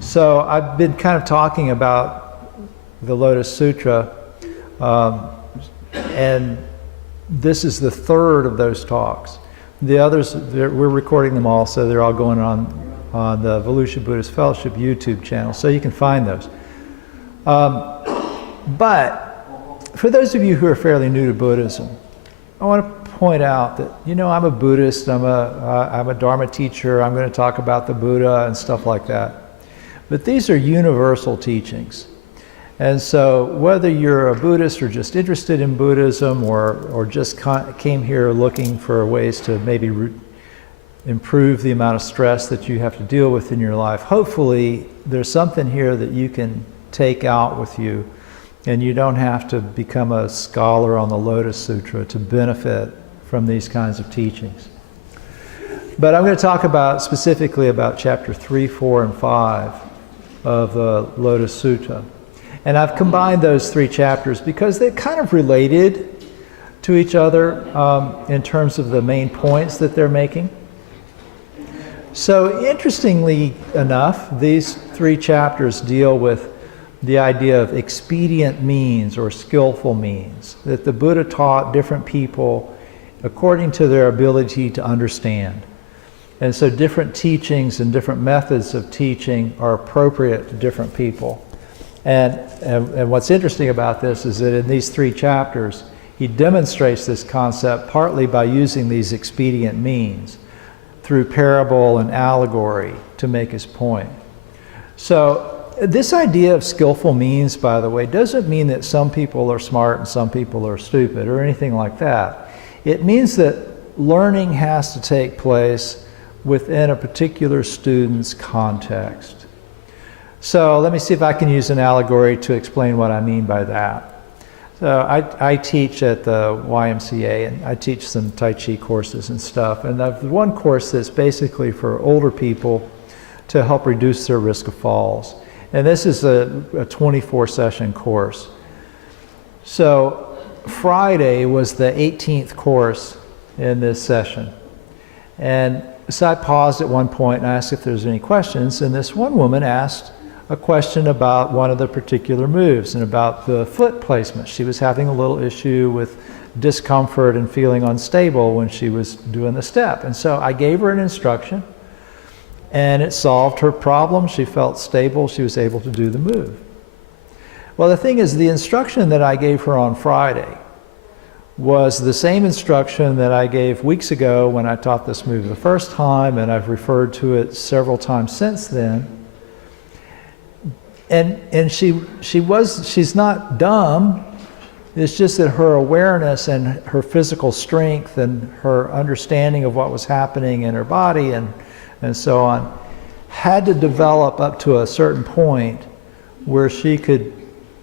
So I've been kind of talking about the Lotus Sutra, and this is the third of those talks. The others, we're recording them all, so they're all going on the Volusia Buddhist Fellowship YouTube channel, so you can find those. But for those of you who are fairly new to Buddhism, I want to point out that, I'm a Buddhist, I'm a Dharma teacher, I'm going to talk about the Buddha and stuff like that. But these are universal teachings. And so whether you're a Buddhist or just interested in Buddhism or just came here looking for ways to maybe improve the amount of stress that you have to deal with in your life, hopefully there's something here that you can take out with you, and you don't have to become a scholar on the Lotus Sutra to benefit from these kinds of teachings. But I'm going to talk specifically about chapter 3, 4, and 5 of the Lotus Sutra. And I've combined those three chapters because they're kind of related to each other in terms of the main points that they're making. So interestingly enough, these three chapters deal with the idea of expedient means or skillful means, that the Buddha taught different people according to their ability to understand. And so different teachings and different methods of teaching are appropriate to different people. And what's interesting about this is that in these three chapters, he demonstrates this concept partly by using these expedient means through parable and allegory to make his point. So this idea of skillful means, by the way, doesn't mean that some people are smart and some people are stupid or anything like that. It means that learning has to take place within a particular student's context. So let me see if I can use an allegory to explain what I mean by that. So I teach at the YMCA, and I teach some Tai Chi courses and stuff. And I've one course that's basically for older people to help reduce their risk of falls. And this is a 24-session course. So Friday was the 18th course in this session. And so I paused at one point and asked if there's any questions. And this one woman asked a question about one of the particular moves and about the foot placement. She was having a little issue with discomfort and feeling unstable when she was doing the step. And so I gave her an instruction, and it solved her problem. She felt stable. She was able to do the move. Well, the thing is, the instruction that I gave her on Friday was the same instruction that I gave weeks ago when I taught this move the first time, and I've referred to it several times since then. And she's not dumb. It's just that her awareness and her physical strength and her understanding of what was happening in her body and so on had to develop up to a certain point where she could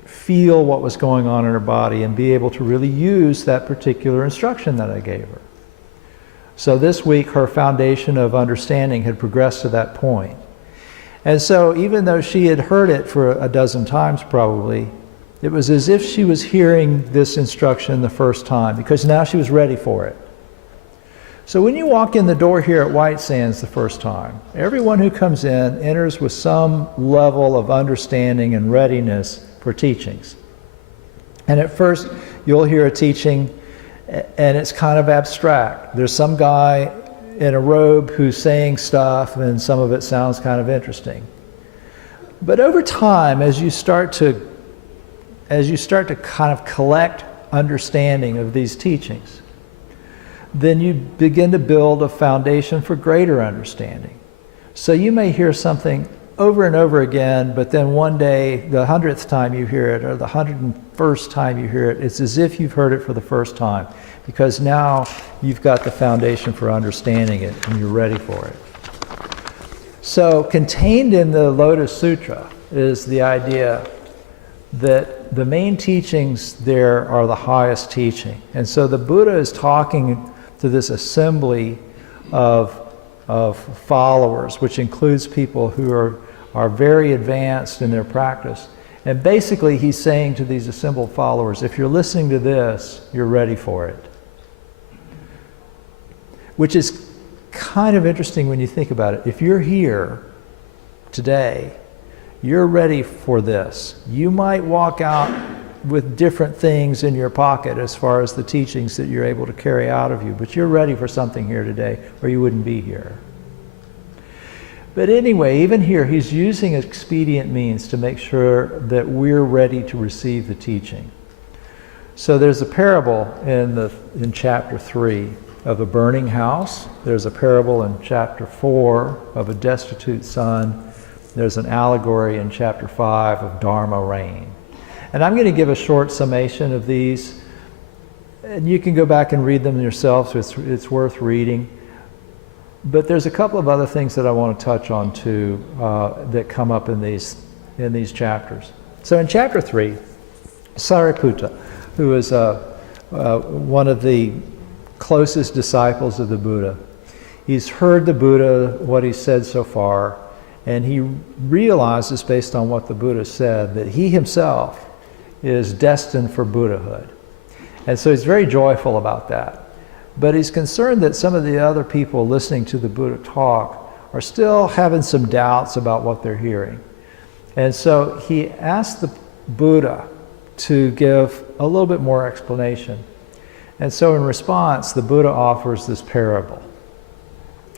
feel what was going on in her body and be able to really use that particular instruction that I gave her. So this week, her foundation of understanding had progressed to that point. And so even though she had heard it for a dozen times probably, it was as if she was hearing this instruction the first time, because now she was ready for it. So when you walk in the door here at White Sands the first time, everyone who comes in enters with some level of understanding and readiness for teachings. And at first, you'll hear a teaching, and it's kind of abstract. There's some guy in a robe who's saying stuff, and some of it sounds kind of interesting. But over time, as you start to kind of collect understanding of these teachings, then you begin to build a foundation for greater understanding. So you may hear something over and over again, but then one day, the 100th time you hear it, or the 101st time you hear it, it's as if you've heard it for the first time, because now you've got the foundation for understanding it and you're ready for it. So contained in the Lotus Sutra is the idea that the main teachings there are the highest teaching. And so the Buddha is talking to this assembly of followers, which includes people who are very advanced in their practice. And basically he's saying to these assembled followers, if you're listening to this, you're ready for it. Which is kind of interesting when you think about it. If you're here today, You're ready for this. You might walk out with different things in your pocket as far as the teachings that you're able to carry out of you, but you're ready for something here today or you wouldn't be here. But anyway, even here, he's using expedient means to make sure that we're ready to receive the teaching. So there's a parable in chapter 3 of a burning house. There's a parable in chapter 4 of a destitute son. There's an allegory in chapter 5 of Dharma rain. And I'm going to give a short summation of these. And you can go back and read them yourself, so it's worth reading. But there's a couple of other things that I want to touch on too that come up in these chapters. So in chapter 3, Sariputta, who is one of the closest disciples of the Buddha, he's heard the Buddha, what he said so far, and he realizes, based on what the Buddha said, that he himself is destined for Buddhahood. And so he's very joyful about that. But he's concerned that some of the other people listening to the Buddha talk are still having some doubts about what they're hearing. And so he asked the Buddha to give a little bit more explanation. And so in response, the Buddha offers this parable.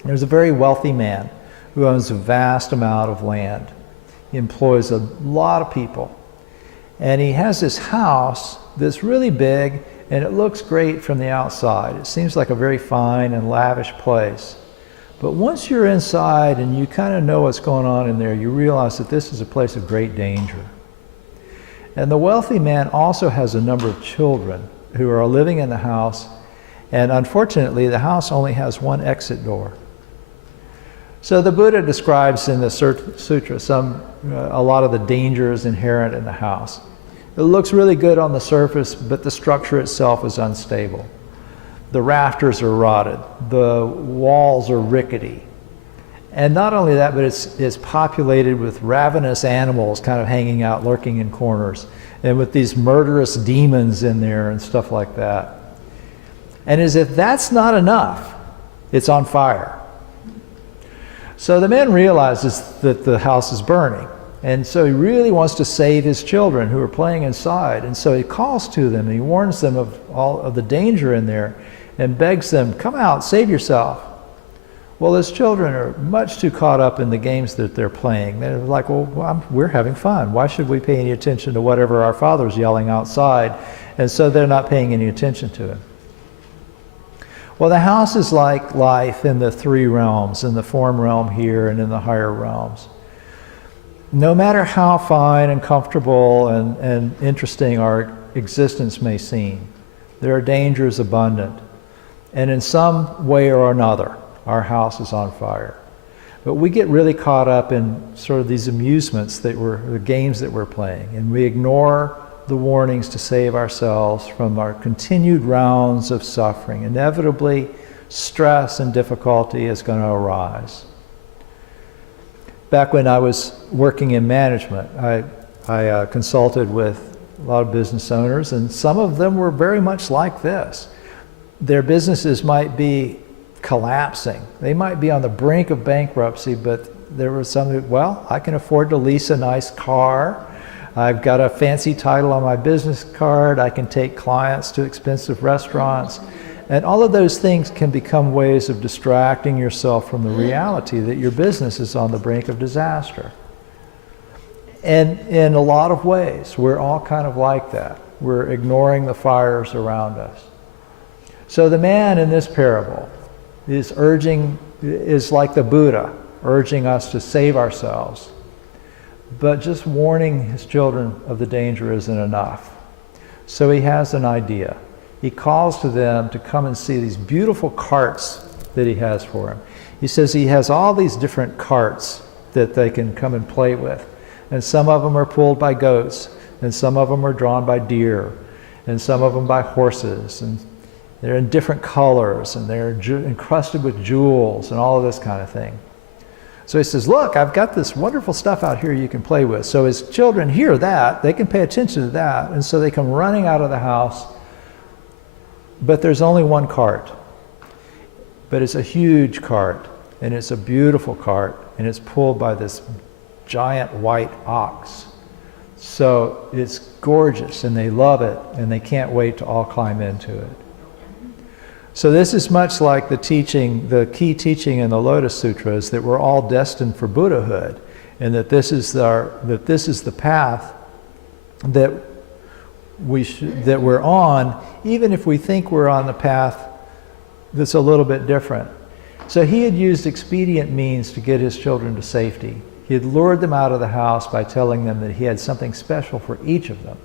There's a very wealthy man who owns a vast amount of land. He employs a lot of people. And he has this house that's really big, and it looks great from the outside. It seems like a very fine and lavish place. But once you're inside and you kind of know what's going on in there, you realize that this is a place of great danger. And the wealthy man also has a number of children who are living in the house, and unfortunately the house only has one exit door. So the Buddha describes in the sutra a lot of the dangers inherent in the house. It looks really good on the surface, but the structure itself is unstable. The rafters are rotted. The walls are rickety. And not only that, but it's populated with ravenous animals kind of hanging out, lurking in corners, and with these murderous demons in there and stuff like that. And as if that's not enough, it's on fire. So the man realizes that the house is burning. And so he really wants to save his children who are playing inside. And so he calls to them and he warns them of all of the danger in there and begs them, come out, save yourself. Well, his children are much too caught up in the games that they're playing. They're like, well, we're having fun. Why should we pay any attention to whatever our father's yelling outside? And so they're not paying any attention to him. Well, the house is like life in the three realms, in the form realm here and in the higher realms. No matter how fine and comfortable and interesting our existence may seem, there are dangers abundant. And in some way or another, our house is on fire. But we get really caught up in sort of these amusements the games that we're playing, and we ignore the warnings to save ourselves from our continued rounds of suffering. Inevitably, stress and difficulty is going to arise. Back when I was working in management, I consulted with a lot of business owners, and some of them were very much like this. Their businesses might be collapsing. They might be on the brink of bankruptcy, but there were some who, well, I can afford to lease a nice car. I've got a fancy title on my business card. I can take clients to expensive restaurants. And all of those things can become ways of distracting yourself from the reality that your business is on the brink of disaster. And in a lot of ways, we're all kind of like that. We're ignoring the fires around us. So the man in this parable is like the Buddha, urging us to save ourselves. But just warning his children of the danger isn't enough. So he has an idea. He calls to them to come and see these beautiful carts that he has for him. He says he has all these different carts that they can come and play with. And some of them are pulled by goats, and some of them are drawn by deer, and some of them by horses. And they're in different colors, and they're encrusted with jewels and all of this kind of thing. So he says, look, I've got this wonderful stuff out here you can play with. So his children hear that, they can pay attention to that, and so they come running out of the house. But there's only one cart. But it's a huge cart, and it's a beautiful cart, and it's pulled by this giant white ox. So it's gorgeous, and they love it, and they can't wait to all climb into it. So this is much like the teaching, the key teaching in the Lotus Sutra is that we're all destined for Buddhahood, and that this is the path that we're on, even if we think we're on the path that's a little bit different. So he had used expedient means to get his children to safety. He had lured them out of the house by telling them that he had something special for each of them.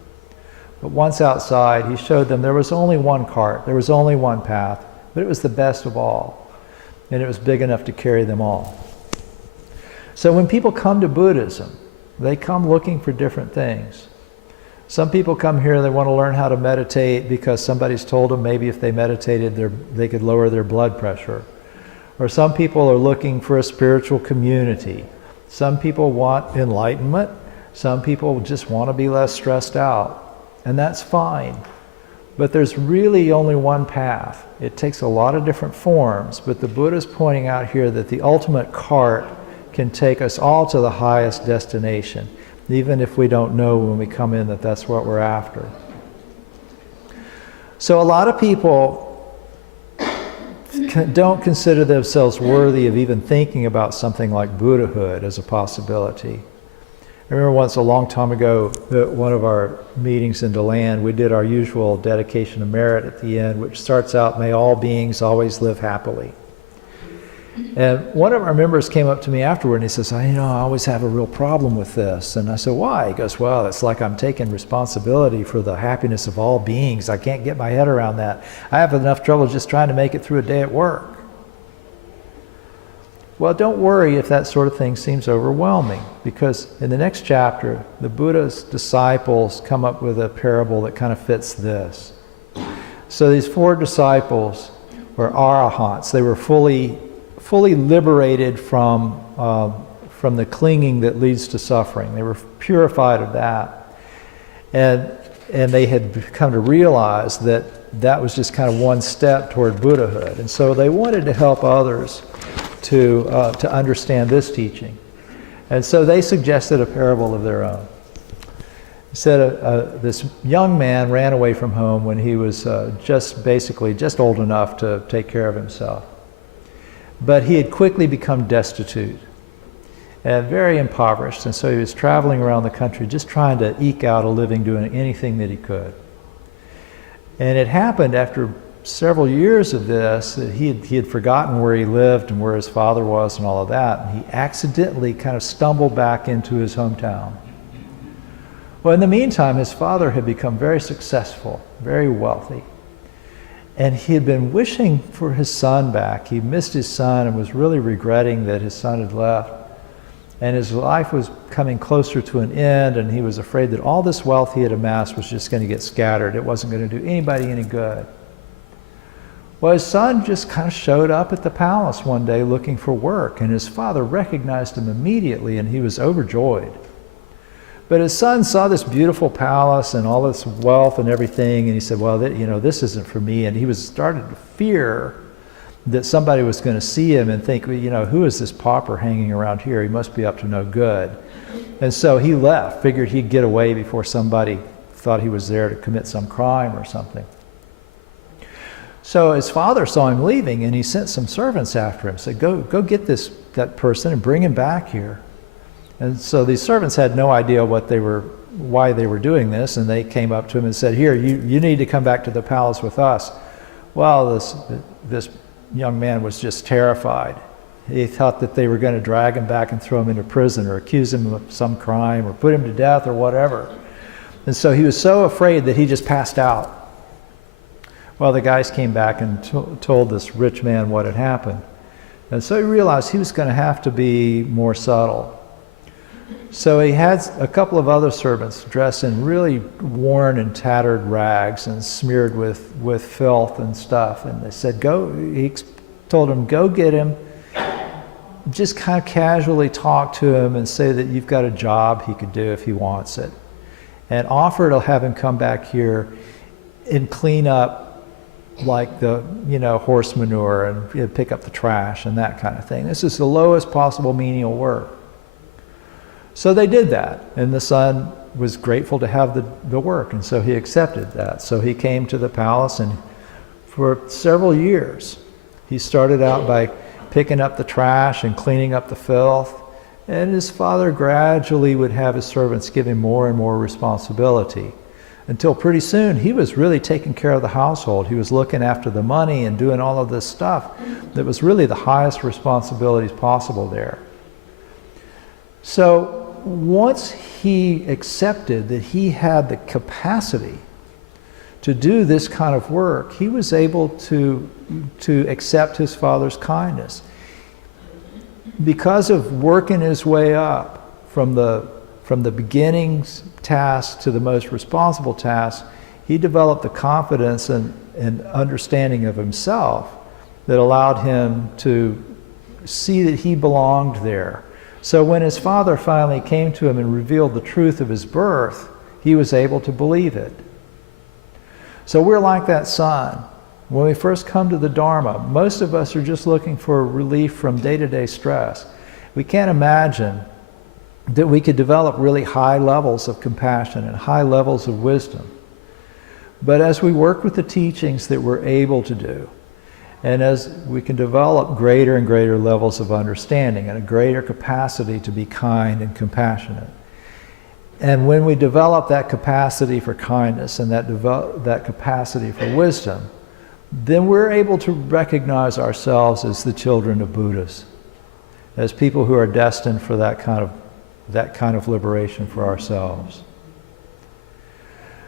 But once outside, he showed them there was only one cart, there was only one path, but it was the best of all, and it was big enough to carry them all. So when people come to Buddhism, they come looking for different things. Some people come here and they want to learn how to meditate because somebody's told them maybe if they meditated they could lower their blood pressure. Or some people are looking for a spiritual community. Some people want enlightenment. Some people just want to be less stressed out. And that's fine. But there's really only one path. It takes a lot of different forms, but the Buddha is pointing out here that the ultimate cart can take us all to the highest destination, even if we don't know when we come in that that's what we're after. So a lot of people don't consider themselves worthy of even thinking about something like Buddhahood as a possibility. I remember once a long time ago at one of our meetings in DeLand, we did our usual dedication of merit at the end, which starts out, "May all beings always live happily." And one of our members came up to me afterward and he says, I always have a real problem with this. And I said, why? He goes, well, it's like I'm taking responsibility for the happiness of all beings. I can't get my head around that. I have enough trouble just trying to make it through a day at work. Well, don't worry if that sort of thing seems overwhelming, because in the next chapter, the Buddha's disciples come up with a parable that kind of fits this. So these 4 disciples were arahants. They were fully liberated from the clinging that leads to suffering. They were purified of that. And they had come to realize that that was just kind of one step toward Buddhahood. And so they wanted to help others to understand this teaching. And so they suggested a parable of their own. He said this young man ran away from home when he was just old enough to take care of himself. But he had quickly become destitute and very impoverished, and so he was traveling around the country just trying to eke out a living doing anything that he could. And it happened after several years of this that he had forgotten where he lived and where his father was and all of that, and he accidentally kind of stumbled back into his hometown. Well, in the meantime, his father had become very successful, very wealthy. And he had been wishing for his son back. He missed his son and was really regretting that his son had left. And his life was coming closer to an end, and he was afraid that all this wealth he had amassed was just going to get scattered. It wasn't going to do anybody any good. Well, his son just kind of showed up at the palace one day looking for work, and his father recognized him immediately, and he was overjoyed. But his son saw this beautiful palace and all this wealth and everything, and he said, well, this isn't for me. And he was starting to fear that somebody was going to see him and think, well, who is this pauper hanging around here? He must be up to no good. And so he left, figured he'd get away before somebody thought he was there to commit some crime or something. So his father saw him leaving, and he sent some servants after him, said, go get that person and bring him back here. And so these servants had no idea why they were doing this, and they came up to him and said, here, you need to come back to the palace with us. Well, this young man was just terrified. He thought that they were going to drag him back and throw him into prison or accuse him of some crime or put him to death or whatever. And so he was so afraid that he just passed out. Well, the guys came back and told this rich man what had happened. And so he realized he was going to have to be more subtle. So he had a couple of other servants dressed in really worn and tattered rags and smeared with filth and stuff. And they said, he told him, go get him. Just kind of casually talk to him and say that you've got a job he could do if he wants it. And offer to have him come back here and clean up like the horse manure and pick up the trash and that kind of thing. This is the lowest possible menial work. So they did that, and the son was grateful to have the work, and so he accepted that. So he came to the palace, and for several years, he started out by picking up the trash and cleaning up the filth, and his father gradually would have his servants give him more and more responsibility, until pretty soon he was really taking care of the household. He was looking after the money and doing all of this stuff that was really the highest responsibilities possible there. So once he accepted that he had the capacity to do this kind of work, he was able to accept his father's kindness. Because of working his way up from the beginning task to the most responsible task, he developed the confidence and understanding of himself that allowed him to see that he belonged there. So when his father finally came to him and revealed the truth of his birth, he was able to believe it. So we're like that son. When we first come to the Dharma, most of us are just looking for relief from day-to-day stress. We can't imagine that we could develop really high levels of compassion and high levels of wisdom. But as we work with the teachings that we're able to do, and as we can develop greater and greater levels of understanding and a greater capacity to be kind and compassionate, and when we develop that capacity for kindness and that capacity for wisdom, then we're able to recognize ourselves as the children of Buddhas, as people who are destined for that kind of liberation for ourselves.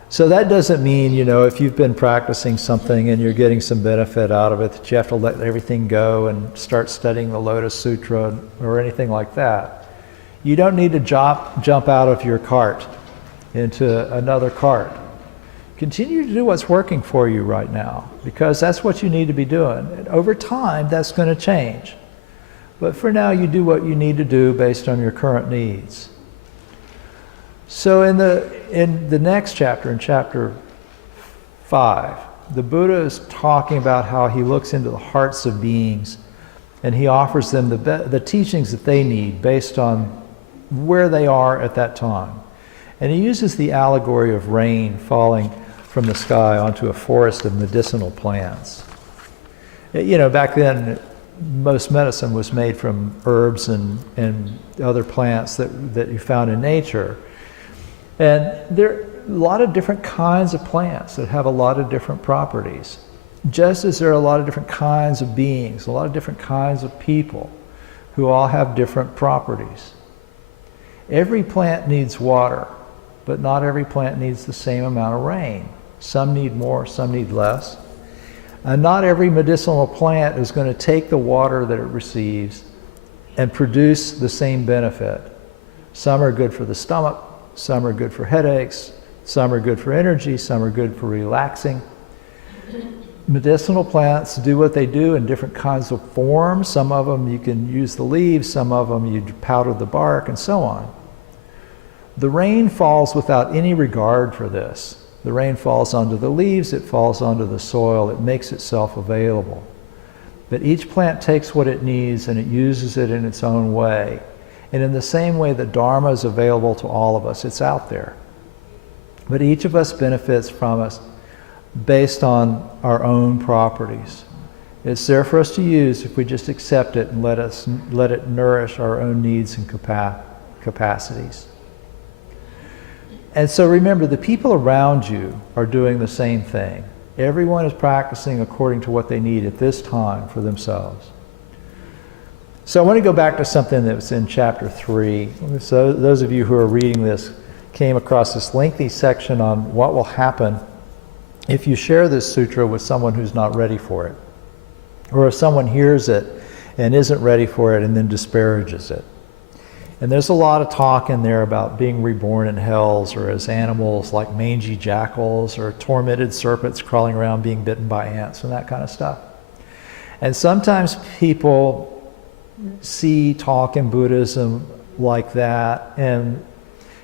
So that doesn't mean, if you've been practicing something and you're getting some benefit out of it, that you have to let everything go and start studying the Lotus Sutra or anything like that. You don't need to jump out of your cart into another cart. Continue to do what's working for you right now, because that's what you need to be doing. And over time, that's going to change. But for now, you do what you need to do based on your current needs. So in the next chapter, in chapter 5, the Buddha is talking about how he looks into the hearts of beings and he offers them the teachings that they need based on where they are at that time. And he uses the allegory of rain falling from the sky onto a forest of medicinal plants. Back then, most medicine was made from herbs and other plants that you found in nature. And there are a lot of different kinds of plants that have a lot of different properties. Just as there are a lot of different kinds of beings, a lot of different kinds of people who all have different properties. Every plant needs water, but not every plant needs the same amount of rain. Some need more, some need less. And not every medicinal plant is going to take the water that it receives and produce the same benefit. Some are good for the stomach, some are good for headaches, some are good for energy, some are good for relaxing. Medicinal plants do what they do in different kinds of forms. Some of them you can use the leaves, some of them you powder the bark, and so on. The rain falls without any regard for this. The rain falls onto the leaves, it falls onto the soil, it makes itself available. But each plant takes what it needs and it uses it in its own way. And in the same way that Dharma is available to all of us, it's out there. But each of us benefits from it based on our own properties. It's there for us to use if we just accept it and let it nourish our own needs and capacities. And so remember, the people around you are doing the same thing. Everyone is practicing according to what they need at this time for themselves. So I want to go back to something that was in chapter 3. So those of you who are reading this came across this lengthy section on what will happen if you share this sutra with someone who's not ready for it, or if someone hears it and isn't ready for it and then disparages it. And there's a lot of talk in there about being reborn in hells or as animals like mangy jackals or tormented serpents crawling around being bitten by ants and that kind of stuff. And sometimes people see talk in Buddhism like that and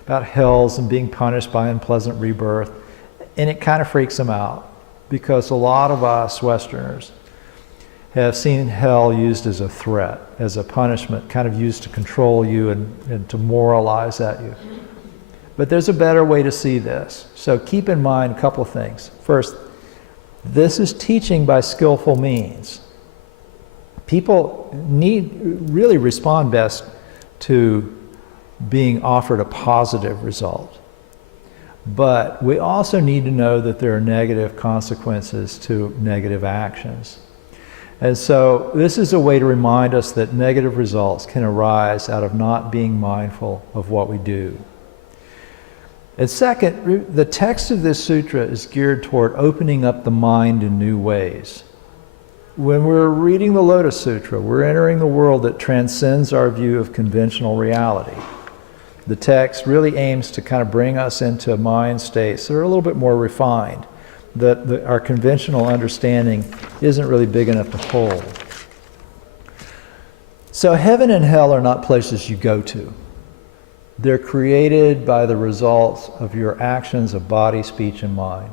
about hells and being punished by unpleasant rebirth, and it kind of freaks them out because a lot of us Westerners have seen hell used as a threat, as a punishment, kind of used to control you and to moralize at you. But there's a better way to see this. So keep in mind a couple of things. First, this is teaching by skillful means. People really respond best to being offered a positive result. But we also need to know that there are negative consequences to negative actions. And so this is a way to remind us that negative results can arise out of not being mindful of what we do. And second, the text of this sutra is geared toward opening up the mind in new ways. When we're reading the Lotus Sutra, we're entering the world that transcends our view of conventional reality. The text really aims to kind of bring us into mind states that are a little bit more refined, that our conventional understanding isn't really big enough to hold. So heaven and hell are not places you go to. They're created by the results of your actions of body, speech, and mind.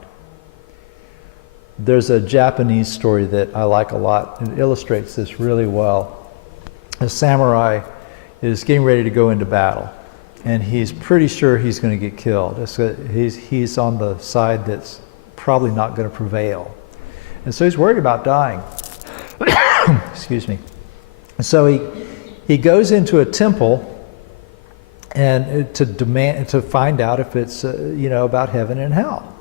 There's a Japanese story that I like a lot. It illustrates this really well. A samurai is getting ready to go into battle, and he's pretty sure he's going to get killed. He's on the side that's probably not going to prevail. And so he's worried about dying. Excuse me. And so he goes into a temple and to find out if it's about heaven and hell.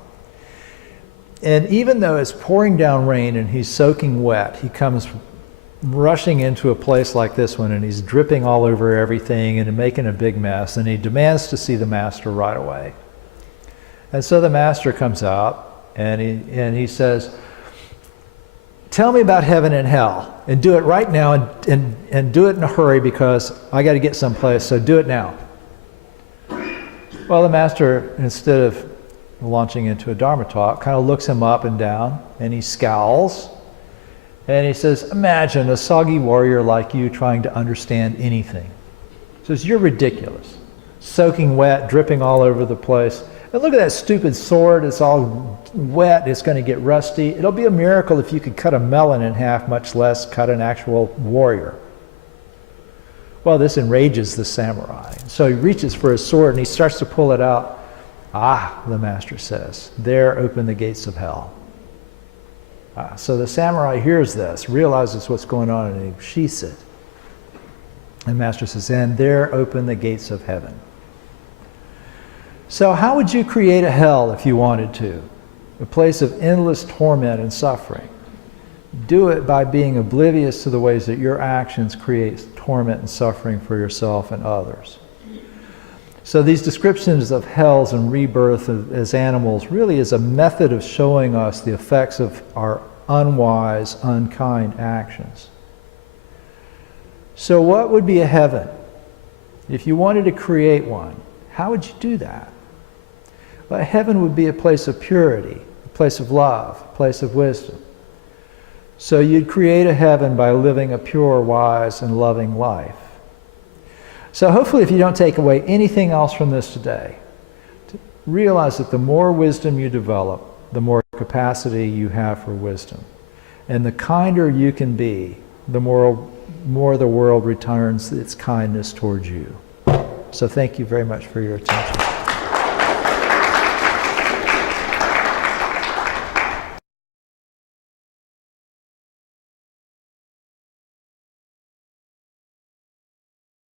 And even though it's pouring down rain and he's soaking wet, he comes rushing into a place like this one, and he's dripping all over everything and making a big mess, and he demands to see the master right away. And so the master comes out and he says, "Tell me about heaven and hell, and do it right now, and do it in a hurry, because I got to get someplace, so do it now." Well, the master, instead of launching into a Dharma talk, kind of looks him up and down, and he scowls, and he says, "Imagine a soggy warrior like you trying to understand anything." He says, "You're ridiculous. Soaking wet, dripping all over the place. And look at that stupid sword. It's all wet. It's going to get rusty. It'll be a miracle if you could cut a melon in half, much less cut an actual warrior." Well, this enrages the samurai. So he reaches for his sword and he starts to pull it out. "Ah," the master says, "there open the gates of hell." So the samurai hears this, realizes what's going on, and he sheaths it. And the master says, "And there open the gates of heaven." So how would you create a hell if you wanted to? A place of endless torment and suffering. Do it by being oblivious to the ways that your actions create torment and suffering for yourself and others. So these descriptions of hells and rebirth as animals really is a method of showing us the effects of our unwise, unkind actions. So what would be a heaven? If you wanted to create one, how would you do that? Well, heaven would be a place of purity, a place of love, a place of wisdom. So you'd create a heaven by living a pure, wise, and loving life. So hopefully, if you don't take away anything else from this today, realize that the more wisdom you develop, the more capacity you have for wisdom. And the kinder you can be, the more the world returns its kindness towards you. So thank you very much for your attention.